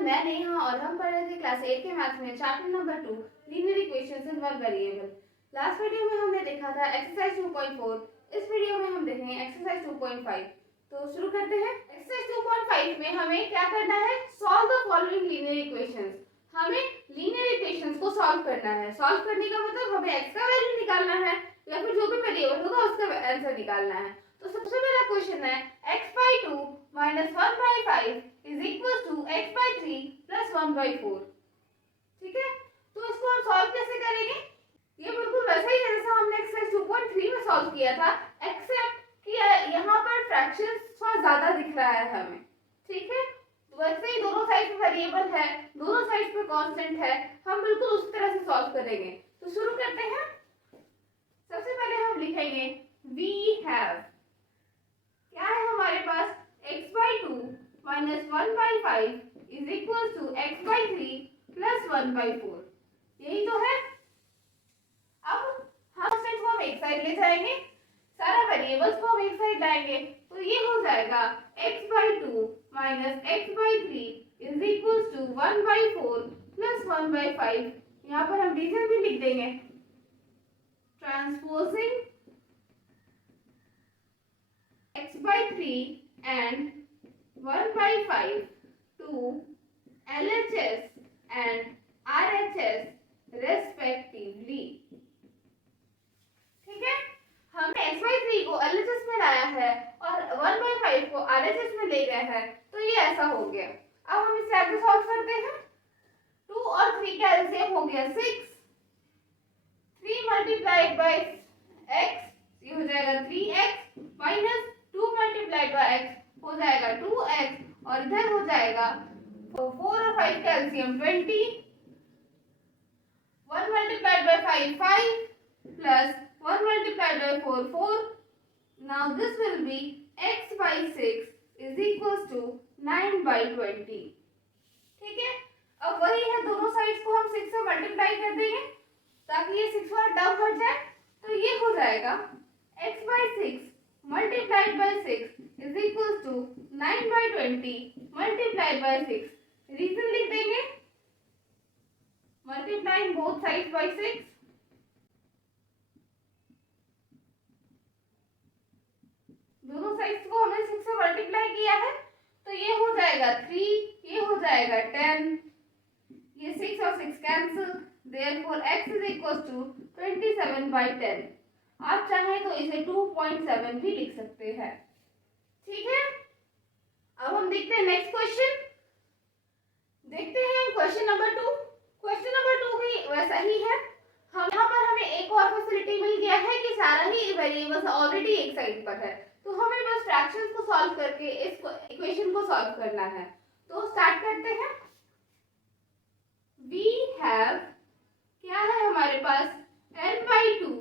Everyone, मैं नेहा और हम पढ़ रहे थे क्लास 8 के मैथ्स में chapter number 2 linear equations in one variable. Last video में हमने देखा था एक्सरसाइज 2.4। इस वीडियो में हम देखेंगे एक्सरसाइज 2.5। तो शुरू करते हैं। एक्सरसाइज 2.5 में हमें क्या करना है? Solve the following linear equations. हमें लीनियर इक्वेशंस को सॉल्व करना है। सॉल्व करने का मतलब हमें x का वैल्यू निकालना है या फिर जो भी वेरिएबल होगा उसका आंसर निकालना है। तो सबसे पहला क्वेश्चन है x/2 - 1/5 is equals to x/3 plus 1/4। ठीक है, तो इसको हम सॉल्व कैसे करेंगे? ये बिल्कुल वैसा ही है जैसा हमने एक्सरसाइज 2.3 में सॉल्व किया था, एक्सेप्ट कि यहाँ पर फ्रैक्शंस थोड़ा ज्यादा दिख रहा है हमें। ठीक है, वैसे ही दोनों साइड पे वेरिएबल है, दोनों साइड पे कांस्टेंट है, हम बिल्कुल उसी तरह से सॉल्व करेंगे। तो शुरू करते हैं। सबसे पहले हम लिखेंगे वी हैव, क्या है हमारे पास, x/2 - 1/5 is equals to x/3 plus 1/4। यही तो है। अब हम कांस्टेंट को हम एक साइड ले जाएंगे, सारा वेरिएबल्स को हम एक साइड लाएंगे, तो ये हो जाएगा x/2 - x/3 is equals to 1/4 plus 1/5। यहाँ पर हम रीजन भी लिख देंगे, transposing x/3 and 1/5 to LHS and RHS respectively। ठीक है, हमने x/3 को LHS में लाया है और 1/5 को RHS में ले गए हैं, तो ये ऐसा हो गया। अब हम इसे आगे सॉल्व करते हैं। 2 और 3 का एलसीएम हो गया 6। 3 मल्टीप्लाइड बाय x, ये हो जाएगा 3x minus 2 multiplied by x हो जाएगा 2x, और इधर हो जाएगा 4 और 5 का LCM 20। 1 multiplied by 5 5 plus 1 multiplied by 4 4। Now this will B x by 6 is equals to 9 by 20। ठीक है, अब वही है, दोनों साइड्स को हम 6 से मल्टीप्लाई कर देंगे ताकि ये 6 वाला टर्म हट जाए। तो ये हो जाएगा x by 6 multiplied by 6 is equals to 9 by 20 multiplied by 6। Reason लिख देंगे, multiplying both sides by 6। दोनों साइड्स को हमने 6 से मल्टीप्लाई किया है, तो ये हो जाएगा 3, ये हो जाएगा 10, ये 6 और 6 cancel, therefore x is equals to 27 by 10। आप चाहें तो इसे 2.7 भी लिख सकते हैं। ठीक है, अब हम देखते हैं नेक्स्ट क्वेश्चन। देखते हैं क्वेश्चन नंबर 2। क्वेश्चन नंबर 2 भी वैसा ही है। हम यहाँ पर हमें एक और फैसिलिटी मिल गया है कि सारा ही वेरिएबल्स ऑलरेडी एक साइड पर है, तो हमें बस फ्रैक्शंस को सॉल्व करके इस इक्वेशन को सॉल्व करना है। तो स्टार्ट करते हैं। वी हैव, क्या है हमारे पास, n/2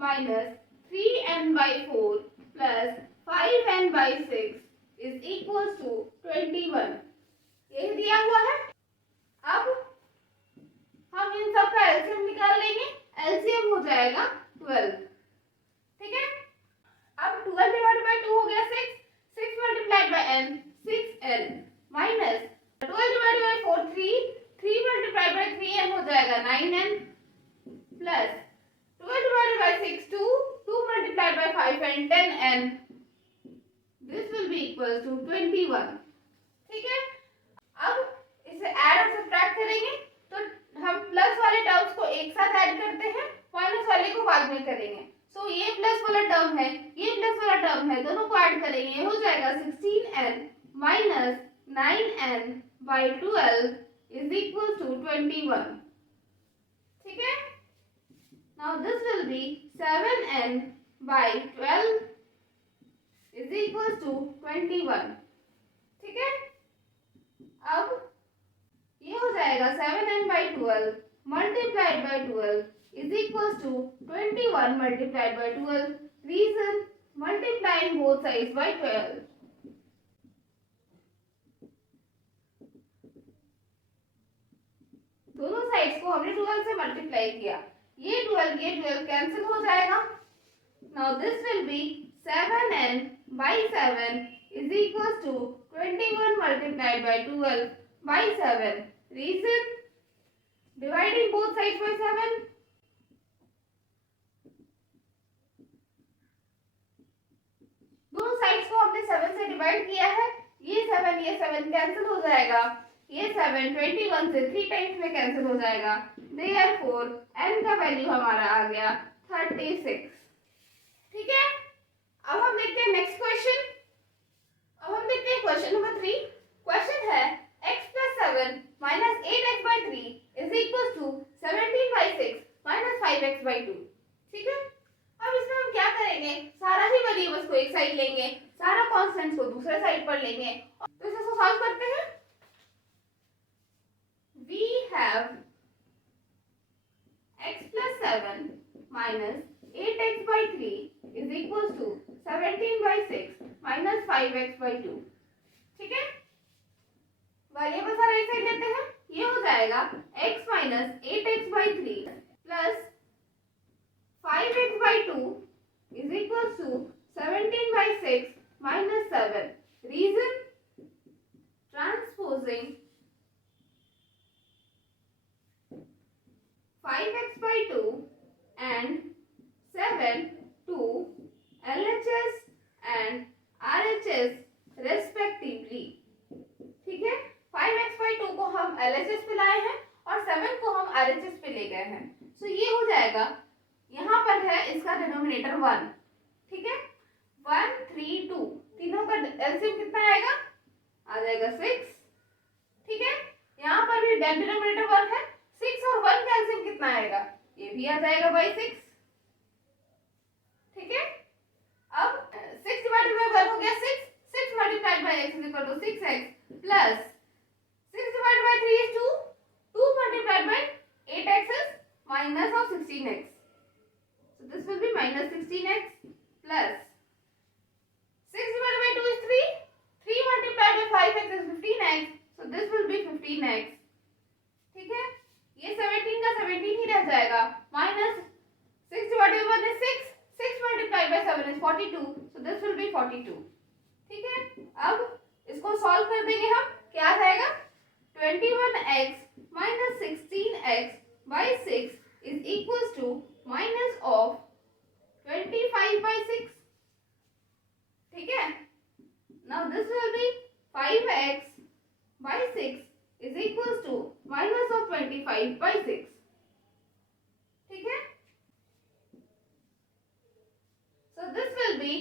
minus 3n/4 plus 5n/6 is equals to 21। यही दिया हुआ है। अब हम इन सब का एलसीएम निकाल लेंगे, एलसीएम हो जाएगा 12। ठीक है, अब 12 डिवाइडेड बाय 2 हो गया 6, 6 multiplied bye n 6n minus 12 divided by 4 3, 3 multiplied bye 3n हो जाएगा 9n plus 12 divided by 6 2, 2 multiplied by 5 and 10n, this will be equal to 21। ठीक है, अब इसे ऐड और सब्ट्रैक्ट करेंगे, तो हम प्लस वाले टर्म्स को एक साथ ऐड करते हैं, माइनस वाले को बाद में करेंगे। सो ये प्लस वाला टर्म है, ये प्लस वाला टर्म है, दोनों को ऐड करेंगे, ये हो जाएगा 16n minus 9n by 12 is equal to 21। ठीक है, now this will be 7n by 12 is equals to 21। ठीक है, अब ये हो जाएगा 7n by 12 multiplied by 12 is equals to 21 multiplied by 12। Reason, multiplying both sides by 12। दोनों साइड्स को हमने 12 से मल्टीप्लाई किया, ये 12 कैंसिल हो जाएगा। Now this will B 7n by 7 is equals to 21 multiplied by 12 by 7. Reason? Dividing both sides by 7. दोनों sides को हमने 7 से डिवाइड किया है, ये 7 कैंसिल हो जाएगा, ये 7 21 से 3 टाइम्स में कैंसिल हो जाएगा, देयरफॉर n का वैल्यू हमारा आ गया 36। ठीक है, अब हम देखते हैं नेक्स्ट क्वेश्चन। अब हम देखते हैं क्वेश्चन नंबर 3। क्वेश्चन है x plus 7 minus 8x by 3 is equals to 17 by 6 minus 5x by 2। ठीक है, अब इसमें हम क्या करेंगे, सारा ही वेरिएबल्स को एक साइड लेंगे, सारा कांस्टेंट्स को दूसरे साइड पर लेंगे, तो इसको सॉल्व करते हैं। We have x plus 7 minus 8x by 3 is equals to 17 by 6 minus 5x by 2। ठीक है, वेरिएबल सारा एक साइड लेते हैं, ये हो जाएगा x minus 8x by 3 plus 5x by 2 is equals to 17 by 6 minus 7. Reason? Transposing 5x by 2 and 7 to LHS and RHS respectively। ठीक है, 5x by 2 को हम LHS पे लाए हैं और 7 को हम RHS पे ले गए हैं, तो ये हो जाएगा, यहाँ पर है इसका डिनोमिनेटर 1। ठीक है, 1 3 2 तीनों का एलसीएम कितना आएगा, आ जाएगा 6। ठीक है, यहाँ पर भी डिनोमिनेटर 1 है, 6 और 1 का एलसीएम कितना आएगा, ये भी आ जाएगा बाई 6। ठीक है, अब 6 डिवाइडेड बाय 1 हो गया 6, 6 multiplied by x is equal to 6x plus 6 divided by 3 is 2, 2 multiplied by 8x is minus of 16x। So this will be minus 16x plus 6 divided by 2 is 3. 3 multiplied by 5x is 15x. So this will be 15x. ठीक है, ये 17 का 17 ही रह जाएगा, minus 6 divided by 1 is 6. 6 multiplied by 7 is 42. So this will be 42. ठीक है, अब इसको सॉल्व कर देंगे हम, क्या आ जाएगा, 21x minus 16x by 6 is equals to minus of 25 by 6। ठीक है, now this will be 5x by 6 is equals to minus of 25 by 6। ठीक है, so this will be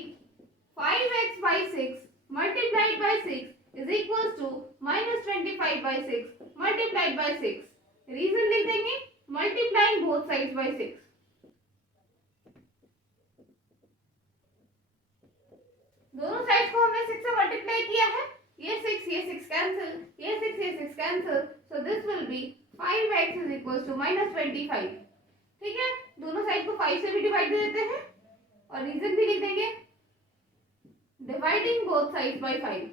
5x by 6 multiplied by 6 is equals to minus 25 by 6 multiplied by 6। Reason लिख देंगे, multiplying both sides by 6। दोनों sides को हमने 6 से multiply किया है, ये 6 कैंसिल, ये 6 cancel, so this will be 5x is equals to minus 25। ठीक है, दोनों साइड को 5 से भी डिवाइड दे देते हैं और रीजन भी लिख देंगे, डिवाइडिंग बोथ साइड्स बाय 5।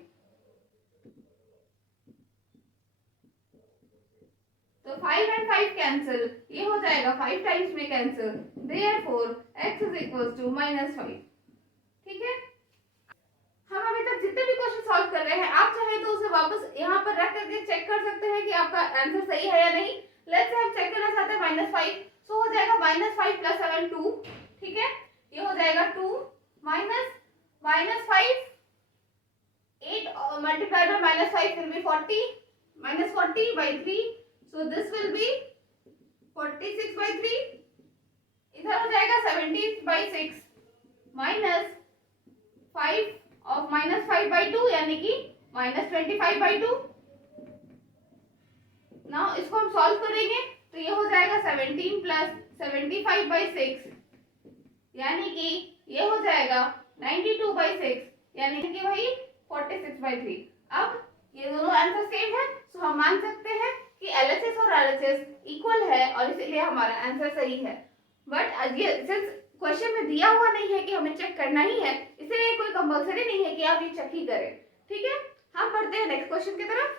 तो 5 and 5 कैंसिल, ये हो जाएगा 5 टाइम्स में cancel, therefore x is equals to -5। ठीक है, हम अभी तक जितने भी क्वेश्चन सॉल्व कर रहे हैं, आप चाहे तो उसे वापस यहाँ पर रख करके चेक कर सकते हैं कि आपका आंसर सही है या नहीं। लेट्स से हम चेक करना चाहते हैं -5, सो हो जाएगा -5 + 7 2। ठीक है, ये हो जाएगा 2 -5 8 multiplied by -5 will be 40, -40 by 3, so this will be 46 by 3। इधर हो जाएगा 70 by 6 minus 5 of -5 by 2 यानी कि -25 by 2। नाउ इसको हम सॉल्व करेंगे तो ये हो जाएगा 17 + 75 by 6 यानी कि ये हो जाएगा 92 by 6 यानी कि वही 46 by 3। अब ये दोनों आंसर सेम है, सो हम मान सकते हैं कि LHS और RHS इक्वल है और इसलिए हमारा आंसर सही है। बट ये सिंस क्वेश्चन में दिया हुआ नहीं है कि हमें चेक करना ही है, इसलिए कोई कंपलसरी नहीं है कि आप ये चेक ही करें। ठीक है, हम बढ़ते हैं नेक्स्ट क्वेश्चन की तरफ।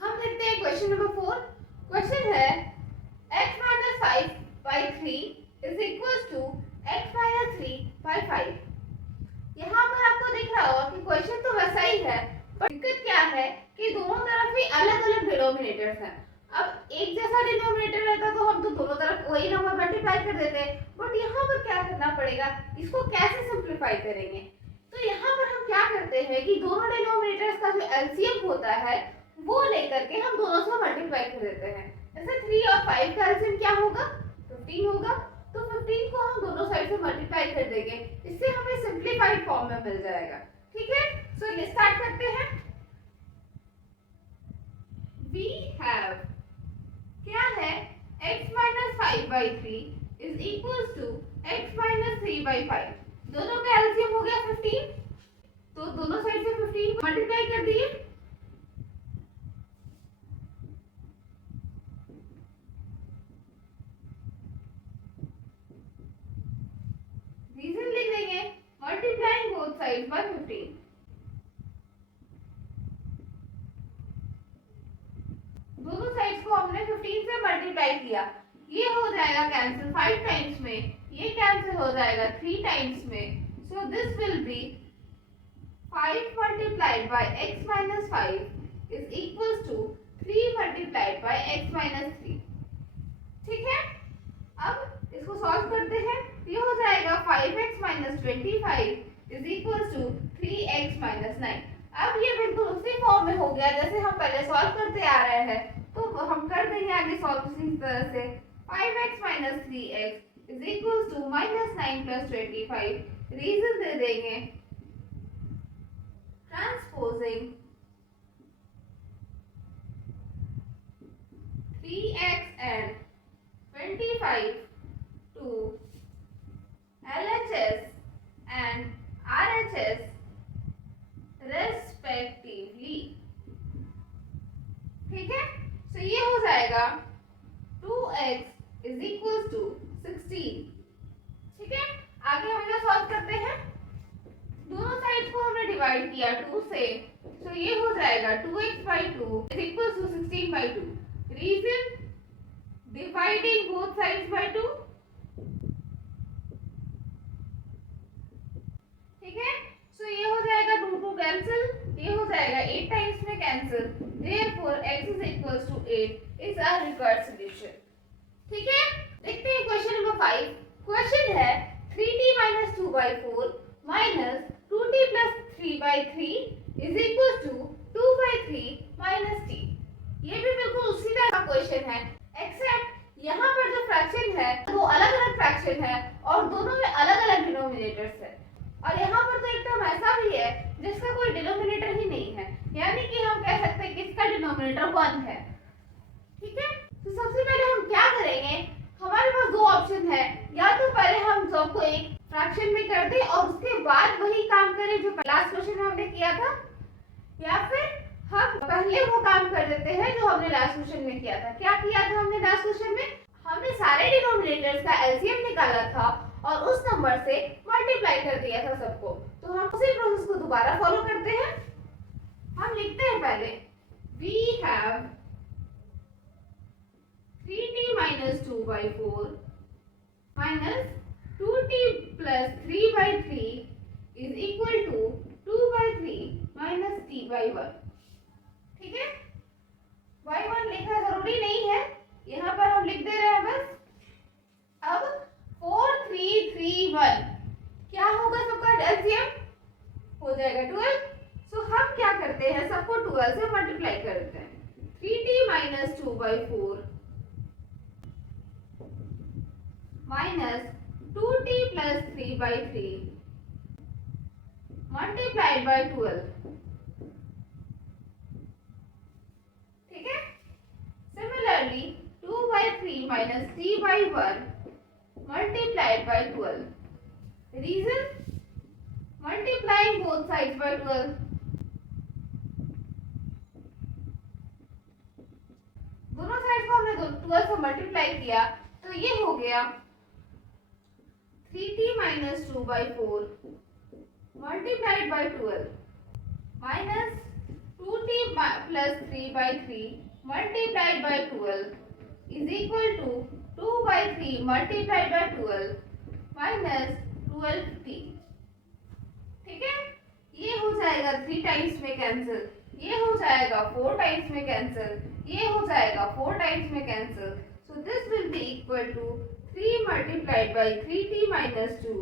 हम देखते हैं क्वेश्चन नंबर 4। क्वेश्चन है x - 5 by 3 is equals to x - 3 by 5। यहाँ पर आपको दिख रहा होगा कि क्वेश्चन तो वैसा ही है, पर दिक्कत क्या है कि दोनों डिनोमिनेटर्स हैं। अब एक जैसा डिनोमिनेटर रहता तो हम तो दोनों तरफ वही नंबर मल्टीप्लाई कर देते, बट यहाँ पर क्या करना पड़ेगा, इसको कैसे सिंप्लीफाई करेंगे। तो यहाँ पर हम क्या करते हैं कि दोनों डिनोमिनेटर्स का जो एलसीएम होता है वो लेकर के हम दोनों से मल्टीप्लाई कर देते हैं। जैसे 3 और 5 का एलसीएम क्या होगा, 15 होगा, तो 15 को हम दोनों साइड से मल्टीप्लाई कर देंगे, इससे हमें सिंप्लीफाइड फॉर्म में मिल जाएगा। ठीक है, सो ये स्टार्ट करते हैं। वी हैव क्या है, x minus 5/3 is equal to x minus 3/5। दोनों का एलसीएम हो गया 15, तो दोनों साइड से 15 को मल्टीप्लाई कर दिए। रीजन लिख देंगे, मल्टीप्लाइंग बोथ साइड्स बाय 15। दोनों साइड्स को हमने 15 से मल्टीप्लाई किया, ये हो जाएगा कैंसिल 5 टाइम्स में, ये कैंसिल हो जाएगा 3 टाइम्स में। So this will be 5 multiplied by x minus 5 is equal to 3 multiplied by x minus 3। ठीक है, अब इसको सॉल्व करते हैं, ये हो जाएगा 5x minus 25 is equal to 3x minus 9। अब ये बिल्कुल उसी फॉर्म में हो गया जैसे हम पहले सॉल्व करते आ रहे हैं, तो हम कर देंगे आगे सॉल्व उसी तरह से। 5x minus 3x is equal to minus 9 plus 25। Reason दे देंगे, transposing 3x and 25 to LHS and RHS respectively। ठीक है, तो ये हो जाएगा 2x is equals to 16। ठीक है, आगे हम लोग सॉल्व करते हैं। दोनों साइड्स को हमने डिवाइड किया 2 से, तो ये हो जाएगा 2x/2 is equals to 16/2। Reason, dividing both sides by 2। ठीक है, सो ये हो जाएगा 2 कैंसिल, ये हो जाएगा 8 टाइम्स में cancel, therefore x is equals to 8 is our required solution। ठीक है, देखते हैं क्वेश्चन नंबर 5। क्वेश्चन है 3t minus 2/4 minus 2t plus 3/3 is equals to 2/3 minus t। ये भी बिल्कुल उसी तरह का क्वेश्चन है, एक्सेप्ट यहाँ पर जो फ्रैक्शन है वो अलग अलग फ्रैक्शन है और दोनों में अलग अलग डिनोमिनेटर्स है। और यहाँ पर तो एक टर्म ऐसा भी है जिसका कोई डिनोमिनेटर ही नहीं है, यानी कि हम कह सकते हैं कि इसका डिनोमिनेटर 1 है। ठीक है, तो सबसे पहले हम क्या करेंगे, हमारे पास दो ऑप्शन है, या तो पहले हम सबको एक फ्रैक्शन में कर दें और उसके बाद वही काम करें जो लास्ट क्वेश्चन में हमने किया था, या फिर हम पहले वो काम कर देते हैं जो हमने लास्ट क्वेश्चन में किया था। क्या किया था हमने लास्ट क्वेश्चन में, हमने सारे डिनोमिनेटर्स का एलसीएम निकाला था और उस नंबर से मल्टीप्लाई कर दिया था सबको। तो हम उसी प्रोसेस को दोबारा फॉलो करते हैं। हम लिखते हैं पहले we have 3t minus 2/4 minus 2t plus 3/3 is equal to 2/3 minus t/1। ठीक है, y1 लिखना जरूरी नहीं है, यहाँ पर हम लिख दे रहे हैं बस। अब 4 3 3 1 क्या होगा, सबका एलसीएम हो जाएगा 12। सो हम क्या करते हैं, सबको 12 से मल्टीप्लाई कर देते हैं। 3t minus 2/4 minus 2t plus 3/3 multiplied by 12। ठीक है, similarly 2/3 minus 3/1 multiplied by 12। Reason, multiplying both sides by 12। दोनों साइड को हमने 12 से मल्टीप्लाई किया, तो ये हो गया 3t minus 2/4 multiplied by 12 minus 2t plus 3/3 multiplied by 12 is equal to 2/3 multiplied by 12 minus 12t। ठीक है, ये हो जाएगा 3 टाइम्स में कैंसिल, ये हो जाएगा 4 टाइम्स में कैंसिल, ये हो जाएगा 4 टाइम्स में cancel. So this will be equal to 3 multiplied by 3t minus 2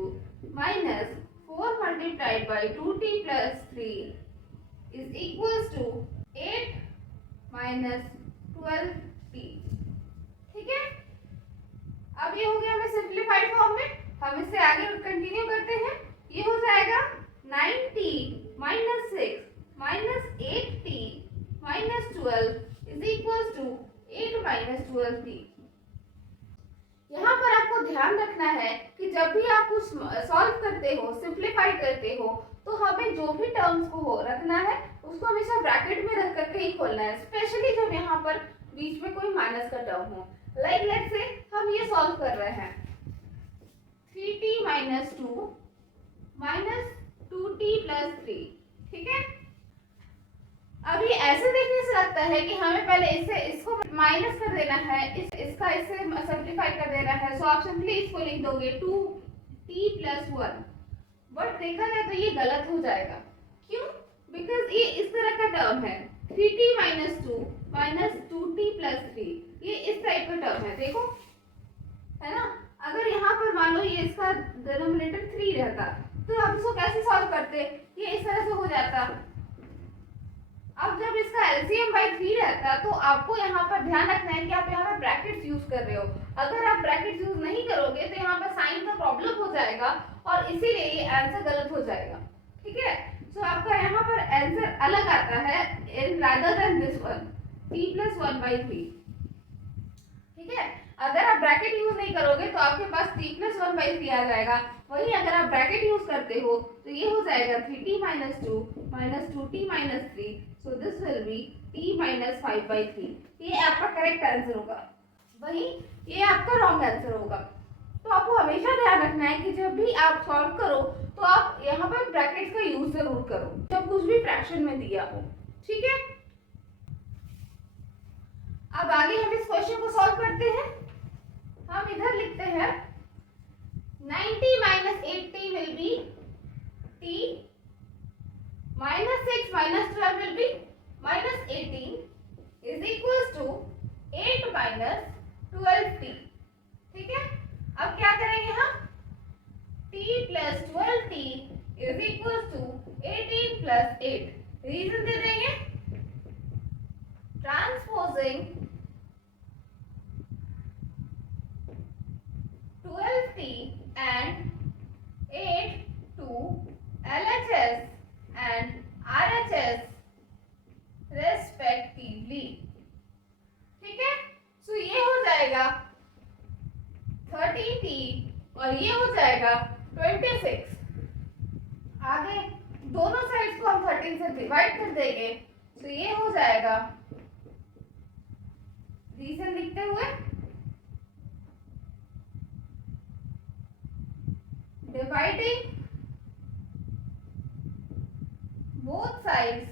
minus 4 multiplied by 2t plus 3 is equals to 8 minus 12t। ठीक है, अब ये हो गया हमें सिंप्लीफाइड फॉर्म में। हम इससे आगे कंटिन्यू करते हैं। ये हो जाएगा 9t minus 6 minus 8t minus 12 is equals to 8 minus 12t। यहाँ पर आपको ध्यान रखना है कि जब भी आप कुछ सॉल्व करते हो, सिंप्लीफाई करते हो, तो हमें जो भी टर्म्स को रखना है उसको हमेशा ब्रैकेट में रख करके ही खोलना है, स्पेशली जब यहाँ पर बीच में कोई माइनस का टर्म हो। लाइक लेट्स से हम ये सॉल्व कर रहे हैं 3t minus 2 minus 2t plus 3। ठीक है, अब ये ऐसे देखने से लगता है कि हमें पहले इसको माइनस कर देना है, इसका इससे सिंप्लीफाई कर देना है। सो आप सिंपली इसको लिख दोगे 2t प्लस 1। बट देखा जाए तो ये गलत हो जाएगा। क्यों? बिकॉज ये इस तरह का टर्म है 3t minus 2 minus 2t plus 3, ये इस टाइप का टर्म है, देखो है ना। अगर यहाँ पर मान लो ये इसका डिनोमिनेटर 3 रहता तो आप इसको कैसे सॉल्व करते, ये इस तरह से हो जाता। अब जब इसका एलसीएम बाई 3 रहता तो आपको यहाँ पर ध्यान रखना है कि आप यहाँ पर ब्रैकेट्स यूज कर रहे हो। अगर आप ब्रैकेट्स यूज नहीं करोगे तो यहाँ पर साइन का प्रॉब्लम हो जाएगा और इसीलिए ये आंसर गलत हो जाएगा। ठीक है, सो आपका यहाँ पर आंसर अलग आता है in rather than this one t plus 1 by 3। ठीक है, अगर आप ब्रैकेट यूज नहीं करोगे तो आपके पास t प्लस 1 बाई 3 आ जाएगा। वहीं अगर आप ब्रैकेट यूज करते हो तो ये हो जाएगा 3t minus 2 minus 2t minus 3। So this will B t minus 5 by 3। ये आपका करेक्ट आंसर होगा, वहीं ये आपका रॉन्ग आंसर होगा। तो आपको हमेशा ध्यान रखना है कि जब भी आप सॉल्व करो तो आप यहाँ पर ब्रैकेट्स का यूज जरूर करो जब कुछ भी फ्रैक्शन में दिया हो। ठीक है, अब आगे हम इस क्वेश्चन को सॉल्व करते हैं। हम इधर लिखते हैं 90 minus 8t will be t minus 6 minus 12 will be minus 18 is equals to 8 minus 12t। ठीक है, अब क्या करेंगे हम t plus 12t is equals to 18 plus 8। Reason दे देंगे transposing 12t and 8 to LHS and RHS respectively। ठीक है, सो ये हो जाएगा 30t और ये हो जाएगा 26। आगे दोनों साइड्स को हम 13 से डिवाइड कर देंगे तो ये हो जाएगा, रीजन लिखते हुए डिवाइडिंग बोथ साइड्स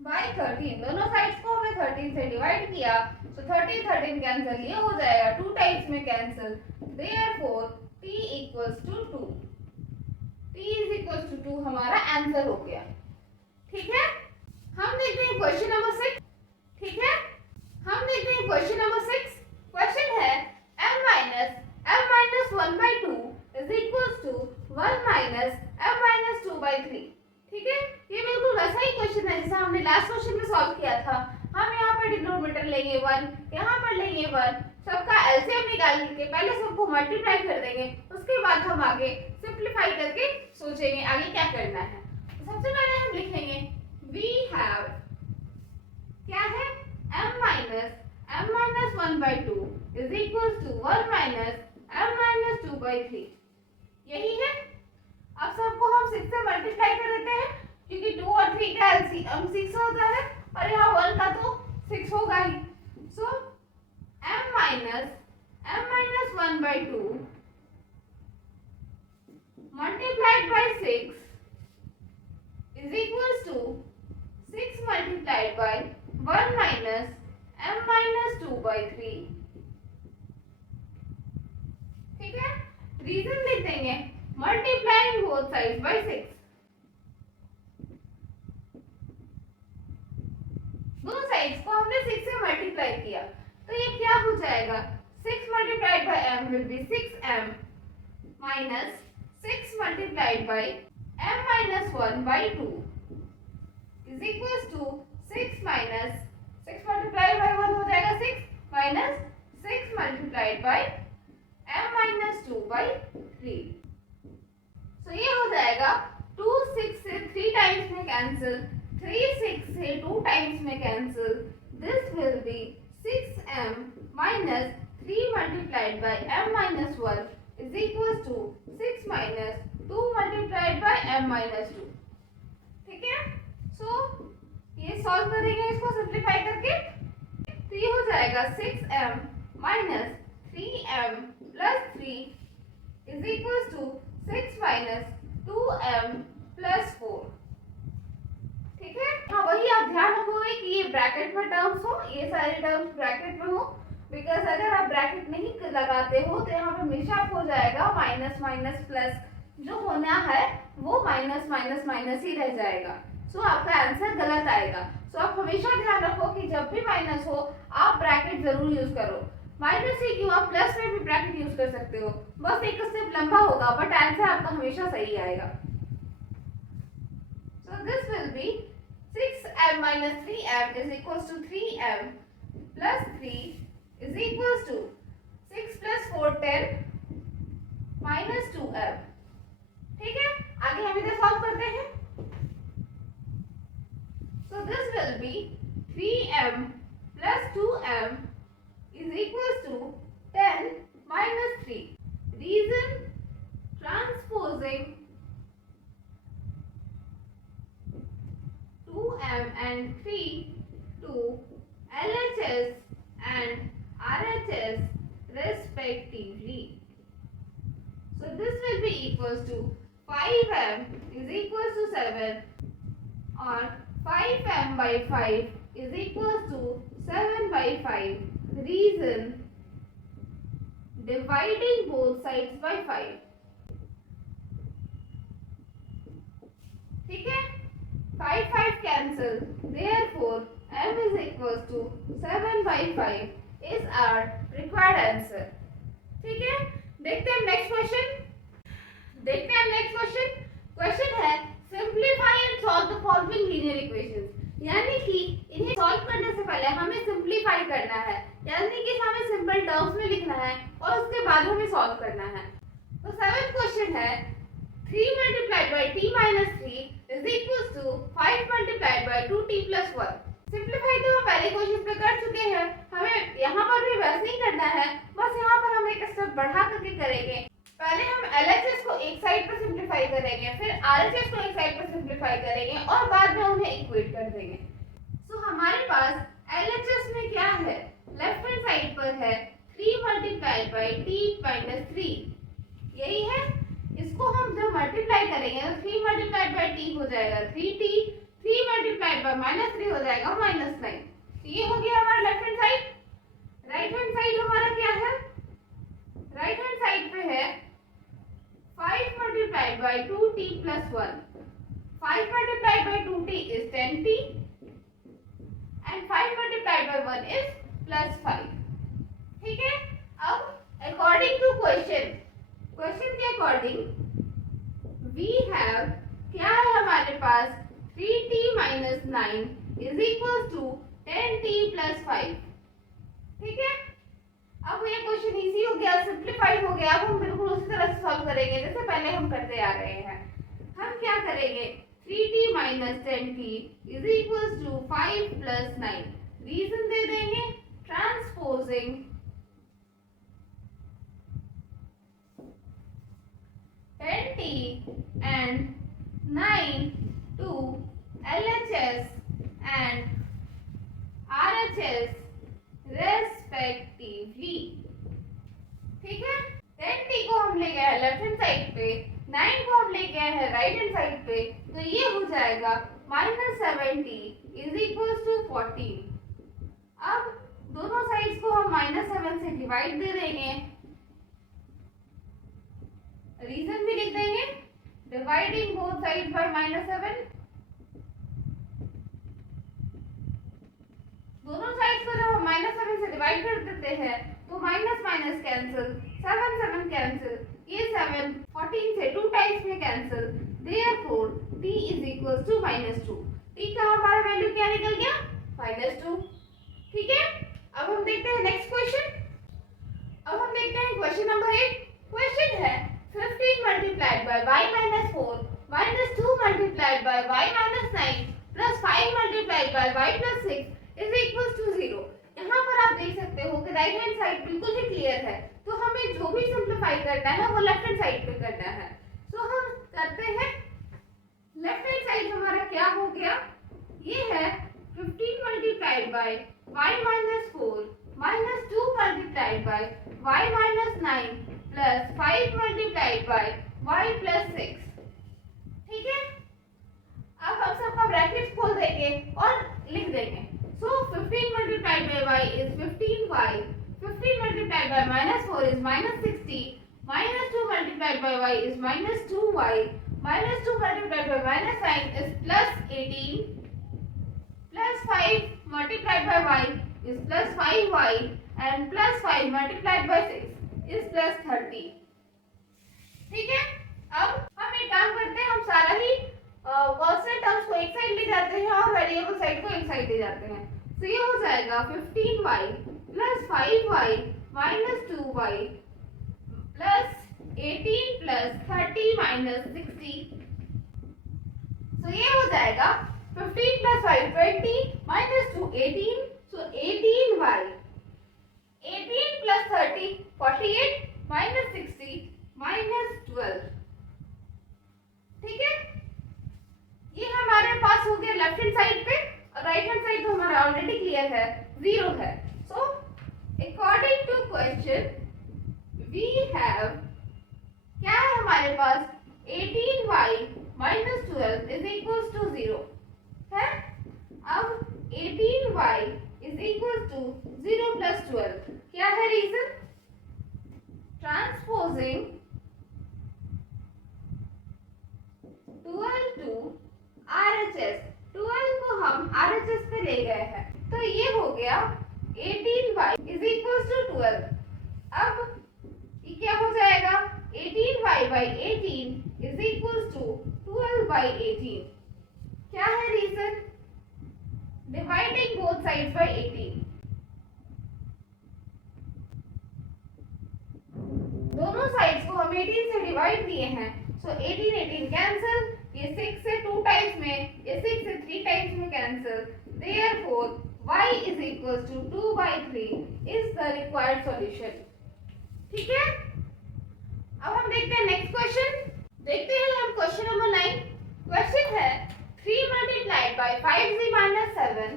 बाय 13। दोनों साइड्स को हमने 13 से डिवाइड किया तो 13 13 कैंसिल, ये हो जाएगा 2 टाइम्स में cancel. Therefore t equals to 2, t is equals to 2 हमारा आंसर हो गया। ठीक है, हम देखते हैं क्वेश्चन नंबर 6। ठीक है, हम देखते हैं क्वेश्चन नंबर 6। क्वेश्चन है m minus 1 by 2 is equals to 1 minus m minus 2 by 3। ठीक है, ये बिल्कुल वैसा ही क्वेश्चन है जैसा हमने लास्ट क्वेश्चन में सॉल्व किया था। हम यहाँ पर डिनोमिनेटर लेंगे 1, यहाँ पर लेंगे 1, सबका एलसीएम निकाल के पहले सबको मल्टीप्लाई कर देंगे, उसके बाद हम आगे सिंप्लीफाई करके सोचेंगे आगे क्या करना है। तो सबसे पहले हम लिखेंगे वी हैव क्या है m minus 1 by 2 is equals to 1 minus m minus 2 by 3। यही है। अब सबको हम 6 से मल्टीप्लाई कर देते हैं क्योंकि 2 और 3 का एलसीएम 6 होता है और यहाँ 1 का तो 6 होगा ही। सो m minus 1 by 2 multiplied by 6 is equals to 6 multiplied by 1 minus m minus 2 by 3। ठीक है, रीजन लिख देंगे multiplying both sides by 6। दोनों साइड्स को हमने 6 से मल्टीप्लाई किया तो ये क्या हो जाएगा 6 multiplied by m will be 6m minus 6 multiplied by m minus 1 by 2 is equals to 6 minus 6 multiplied by 1 हो जाएगा 6 minus 6 multiplied by m minus 2 by 3। So ये हो जाएगा 2 6 से 3 टाइम्स में कैंसिल 3 6 से 2 टाइम्स में cancel this will be 6m minus 3 multiplied by m minus 1 is equal to 6 minus 2 multiplied by m minus 2। ठीक है, सो ये सॉल्व करेंगे इसको सिंप्लीफाई करके तो ये हो जाएगा 6m minus 3m plus 3 is equal to 6 minus 2m plus 4। ठीक है, हाँ वही आप ध्यान रखोगे कि ये ब्रैकेट में टर्म्स हो, ये सारे टर्म्स ब्रैकेट में हो, बिकॉज अगर आप ब्रैकेट नहीं लगाते हो तो यहाँ पे हमेशा हो जाएगा माइनस माइनस प्लस, जो होना है वो माइनस माइनस माइनस ही रह जाएगा। सो आपका आंसर गलत आएगा। सो आप हमेशा ध्यान रखो कि जब भी माइनस हो आप ब्रैकेट जरूर यूज करो। माइनस ही क्यों, आप प्लस में भी ब्रैकेट यूज कर सकते हो, बस एक स्टेप लंबा होगा बट आंसर आपका हमेशा सही आएगा। सो this will be 6m minus 3m is equals to 3m plus 3 is equals to 6 plus 4 10 minus 2m। ठीक है, आगे हम इधर सॉल्व करते हैं। So this will be 3m plus 2m is equals to 10 minus 3। Reason transposing 2m and 3 to LHS and RHS respectively. So this will be equals to 5m is equals to 7 or 5m by 5 is equals to 7 by 5. Reason dividing both sides by 5। ठीक है, 5 5 cancel, therefore m is equals to 7 by 5 is our required answer। ठीक है, देखते हैं next question. Question है simplify and solve the following linear equations, यानी कि इन्हें सॉल्व करने से पहले हमें सिंप्लीफाई करना है, यानी कि हमें सिंपल टर्म्स में लिखना है और उसके बाद हमें सॉल्व करना है। तो 7th क्वेश्चन है 3 multiplied by t minus 3 is equals to 5 multiplied by 2t plus 1। Simplify तो हम पहले क्वेश्चन पे कर चुके हैं, हमें यहाँ पर भी वैसे ही करना है, बस यहाँ पर हम एक स्टेप बढ़ा करके करेंगे। पहले हम LHS को एक साइड पर सिंप्लीफाई करेंगे, फिर RHS को एक साइड पर सिंप्लीफाई करेंगे और बाद में उन्हें इक्वेट कर देंगे। सो हमारे पास LHS में क्या है, लेफ्ट हैंड साइड पर है 3 multiplied by t minus 3, यही है। इसको हम जब मल्टीप्लाई करेंगे तो 3 मल्टीप्लाइड बाय t हो जाएगा 3t, 3 मल्टीप्लाइड बाय -3 हो जाएगा -9। ये हो गया हमारा left hand side. Right hand side हमारा क्या है, राइट हैंड साइड पे है 5 multiplied bye 2t plus 1। 5 multiplied bye 2t is 10t and 5 multiplied by 1 is +5। ठीक है, अब अकॉर्डिंग टू क्वेश्चन के अकॉर्डिंग वी हैव क्या है हमारे पास 3t minus 9 is equals to 10t plus 5। ठीक है, अब ये क्वेश्चन इजी हो गया, सिंप्लीफाइड हो गया। अब हम बिल्कुल उसी तरह से सॉल्व करेंगे जैसे पहले हम करते आ रहे हैं। हम क्या करेंगे 3t minus 10t is equals to 5 plus 9। Reason दे देंगे transposing 10t and 9 to LHS and RHS respectively। ठीक है, 10t को हम ले गए हैं लेफ्ट हैंड साइड पे, 9 को हम ले गए हैं राइट हैंड साइड पे, तो ये हो जाएगा -7t is equals to 14। अब दोनों साइड्स को हम -7 से डिवाइड दे देंगे, रीजन भी लिख देंगे डिवाइडिंग बोथ साइड्स बाय -7। 7 से डिवाइड कर देते हैं तो माइनस माइनस कैंसिल, 7 7 कैंसिल, ये 7 14 से 2 टाइम्स में cancel, therefore t is equal to -2। t का हमारा वैल्यू क्या निकल गया? -2। ठीक है, अब हम देखते हैं नेक्स्ट क्वेश्चन। अब हम देखते हैं क्वेश्चन नंबर 8। क्वेश्चन है 15 multiplied by y minus 4 minus 2 multiplied by y minus 9 plus 5 multiplied by y plus 6 is equal to 0। यहाँ पर आप देख सकते हो कि राइट हैंड साइड बिल्कुल ही क्लियर है, तो हमें जो भी सिंप्लीफाई करना है वो लेफ्ट हैंड साइड पे करना है। तो हम करते हैं, लेफ्ट हैंड साइड हमारा क्या हो गया, ये है 15 multiplied by y minus 4 minus 2 multiplied by y minus 9 plus 5 multiplied by y plus 6। ठीक है, अब हम सबका ब्रैकेट्स खोल देंगे और लिख देंगे। So 15 multiplied by y is 15y, 15 multiplied by minus 4 is minus 60, minus 2 multiplied by y is minus 2y, minus 2 multiplied by minus 9 is plus 18, plus 5 multiplied by y is plus 5y and plus 5 multiplied by 6 is plus 30। ठीक है, अब हम एक काम करते हैं, हम सारा ही कांस्टेंट टर्म्स को एक साइड ले जाते हैं और वेरिएबल साइड को एक साइड ले जाते हैं। तो ये हो जाएगा 15y plus 5y minus 2y plus 18 plus 30 minus 60। तो ये हो जाएगा 15 प्लस 5 20 माइनस 2 18, सो 18y, 18 प्लस 30 48 माइनस 60 माइनस 12। ठीक है, ये हमारे पास हो गया लेफ्ट हैंड साइड पे, और राइट हैंड साइड तो हमारा ऑलरेडी क्लियर है, 0 है। So according to question we have, क्या है हमारे पास, 18y minus 12 is equal to 0 है। अब 18y is equal to 0 plus 12, क्या है रीजन? ट्रांसपोजिंग 12 टू RHS, 12 को हम RHS पे ले गए हैं, तो ये हो गया 18y इज इक्वल टू 12। अब ये क्या हो जाएगा, 18y by 18 is equal to 12 by 18। क्या है reason? Dividing both sides by 18। दोनों साइड्स को हम 18 से डिवाइड किए हैं, सो 18 18 कैंसिल, ये 6 से 2 टाइम्स में, ये 6 से 3 टाइम्स में cancel, therefore y is equals to 2 by 3 is the required solution। ठीक है, अब हम देखते हैं नेक्स्ट क्वेश्चन। देखते हैं हम क्वेश्चन नंबर 9। क्वेश्चन है 3 multiplied by 5z minus 7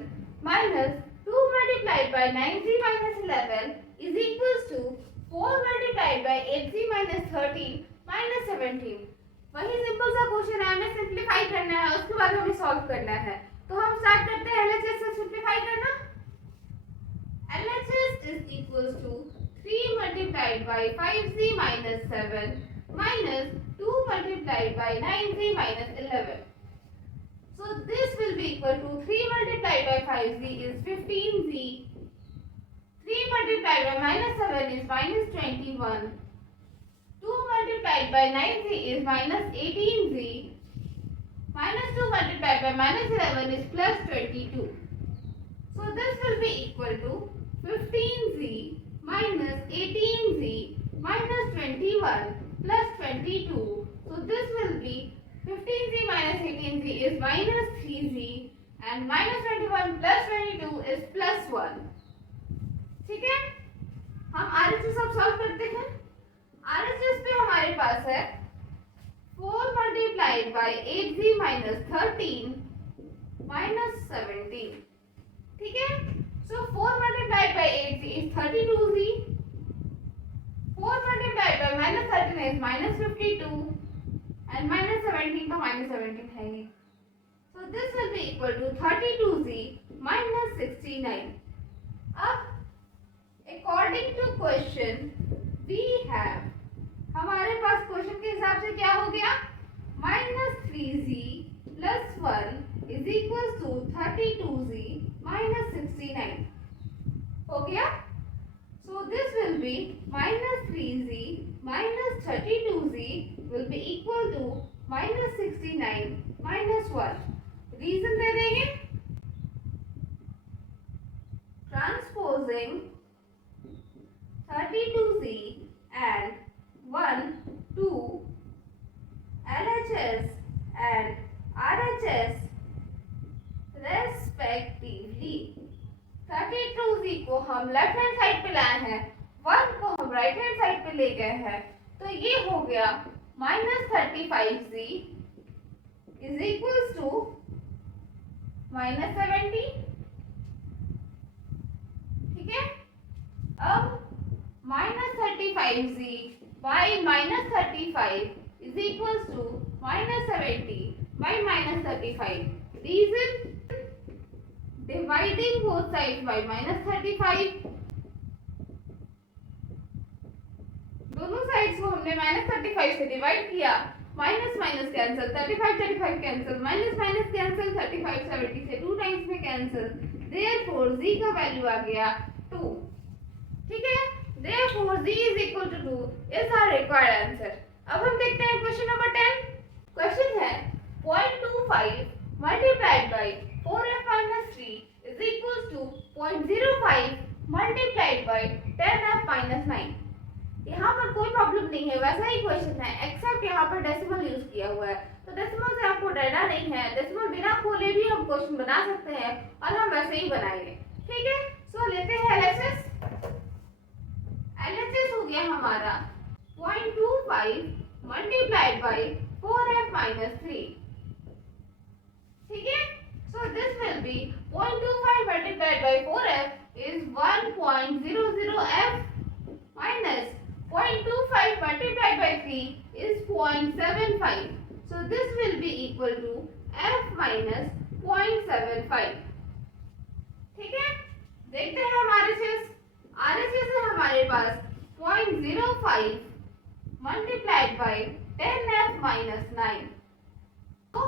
minus 2 multiplied by 9z minus 11 is equals to 4 multiplied by 8z minus 13 minus 17। वही सिंपल सा क्वेश्चन है, हमें सिंपलीफाई करना है, उसके बाद हमें सॉल्व करना है। तो हम स्टार्ट करते हैं LHS से सिंपलीफाई करना। LHS is equals to 3 multiplied by 5z minus 7 minus 2 multiplied by 9z minus 11। So this will be equal to 3 multiplied by 5z is 15z, 3 multiplied by minus 7 is minus 21, 2 multiplied by 9z is minus 18z, minus 2 multiplied by minus 11 is plus 22. So this will be equal to 15z minus 18z minus 21 plus 22. So this will be 15z minus 18z is minus 3z and minus 21 plus 22 is plus 1। ठीक है, हम RHS अब solve करते हैं। RHS पे हमारे पास है 4 multiplied by 8z minus 13 minus 17। ठीक है, so 4 multiplied by 8z is 32z, 4 multiplied by minus 13 is minus 52 and minus 17 तो minus 17 है ही। So this will be equal to 32z minus 69। अब according to question we have, हमारे पास question के हिसाब से क्या हो गया, -3z plus 1 is equals to 32z minus 69 हो हो गया। So this will be minus 3z minus 32z will be equal to minus 69 minus 1. Reason दे देंगे, transposing 32z and 1 to LHS and RHS respectively. 32z को हम left hand side पे लाए हैं, 1 को हम राइट हैंड साइड पे ले गए हैं, तो ये हो गया minus 35z is equals to minus 70. ठीक है, अब minus 35z by minus 35 is equals to minus 70 by minus 35. Reason, dividing both sides by minus 35. दोनों साइड्स को हमने minus 35 से डिवाइड किया, minus minus cancel, 35 cancel, minus minus cancel, 35 70 से 2 times में कैंसिल, देयरफॉर z का वैल्यू आ गया 2. ठीक है, therefore z is equal to 2 is our required answer. अब हम देखते हैं क्वेश्चन नंबर 10. क्वेश्चन है 0.25 multiplied by 4f minus 3 is equals to 0.05 multiplied by 10f minus 9. यहाँ पर कोई प्रॉब्लम नहीं है, वैसा ही क्वेश्चन है, एक्सेप्ट यहाँ पर डेसिमल यूज किया हुआ है, तो डेसिमल से आपको डरना नहीं है. डेसिमल बिना खोले भी हम क्वेश्चन बना सकते हैं और हम वैसे ही बनाएंगे. ठीक है, सो लेते हैं एलएचएस. एलएचएस हो गया हमारा 0.25 मल्टीप्लाइड बाय 4f minus 3. ठीक है, so this will be 0.25 multiplied by 4f is 1.00f minus 0.25 multiplied by 3 is 0.75. So this will be equal to f minus 0.75. ठीक है, देखते हैं हमारे RHS. RHS है हमारे पास 0.05 multiplied by 10f minus 9. So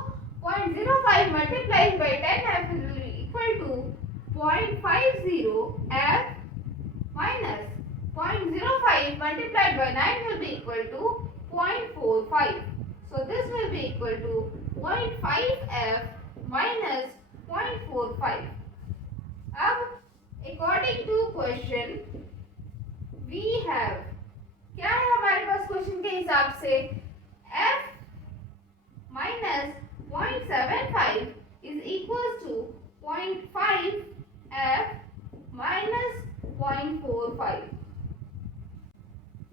0.05 multiplied by 10f will be equal to 0.50f minus 0.05 multiplied by 9 will be equal to 0.45. So this will be equal to 0.5f minus 0.45. अब according to question we have, क्या है हमारे पास question के हिसाब से, f minus 0.75 is equals to 0.5 f minus 0.45.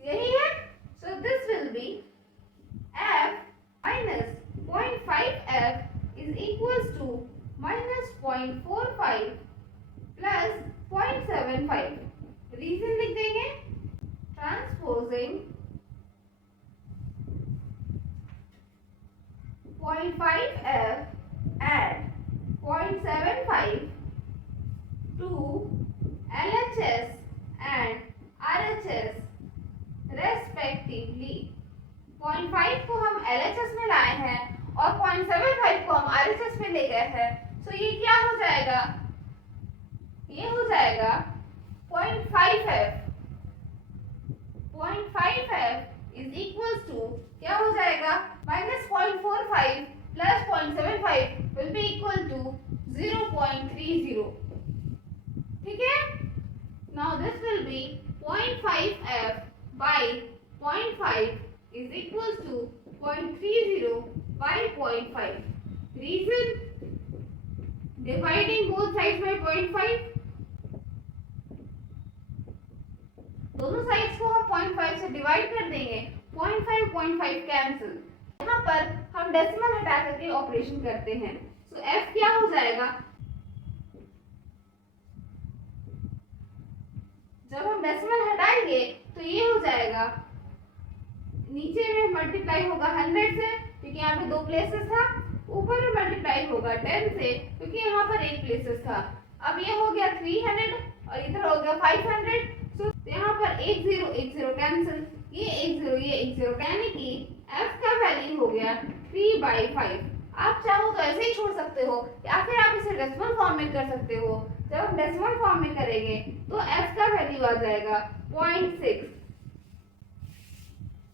यही है. So this will be f minus 0.5 f is equals to minus 0.45 plus 0.75. Reason लिख देंगे, transposing 0.5f and 0.75 to LHS and RHS respectively. 0.5 को हम LHS में लाए हैं और 0.75 को हम RHS में ले गए हैं. तो ये क्या हो जाएगा, ये हो जाएगा 0.5f. 0.5f is equals to क्या हो जाएगा, minus 0.45 plus 0.75 will be equal to 0.30. ठीक है, now this will be 0.5f by 0.5 is equals to 0.30 by 0.5. Reason, dividing both sides by 0.5. दोनों साइड्स को हम 0.5 से डिवाइड कर देंगे, 0.5 कैंसिल. यहाँ पर हम डेसिमल हटा करके ऑपरेशन करते हैं. सो f क्या हो जाएगा, जब हम डेसिमल हटाएंगे तो ये हो जाएगा, नीचे में मल्टीप्लाई होगा 100 से क्योंकि यहाँ पे 2 प्लेसेस था, ऊपर में मल्टीप्लाई होगा 10 से क्योंकि यहाँ पर 1 प्लेसेस था. अब ये हो गया 300 और इधर हो गया 500. तो यहाँ पर 1 0 कैंसिल, ये 1 0 यानी कि f का वैल्यू हो गया 3/5. आप चाहो तो ऐसे ही छोड़ सकते हो या फिर आप इसे डेसिमल फॉर्म में कर सकते हो. जब हम डेसिमल फॉर्म में करेंगे तो x का वैल्यू आ जाएगा 0.6,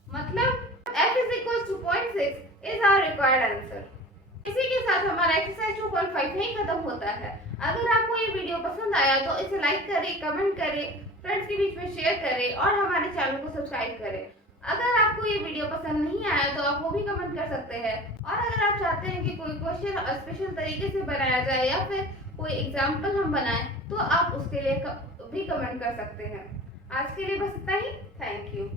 मतलब f is equals to 0.6 is our required answer। इसी के साथ हमारा एक्सरसाइज 2.5 नहीं खत्म होता है। अगर आपको ये वीडियो पसंद आया तो इसे लाइक करें, कमेंट करें, फ्रेंड्स के बीच में शेयर करें और हमारे चैनल को सब्सक्राइब करें। अगर आपको ये वीडियो पसंद नहीं आया तो आप वो भी कमेंट कर सकते हैं। और अगर आप चाहते हैं कि कोई क्वेश्चन स्पेशल तरीके से बनाया जाए या फिर कोई एग्जाम्पल हम बनाएं तो आप उसके लिए भी कमेंट कर सकते हैं। आज के लिए बस इतना ही। Thank you.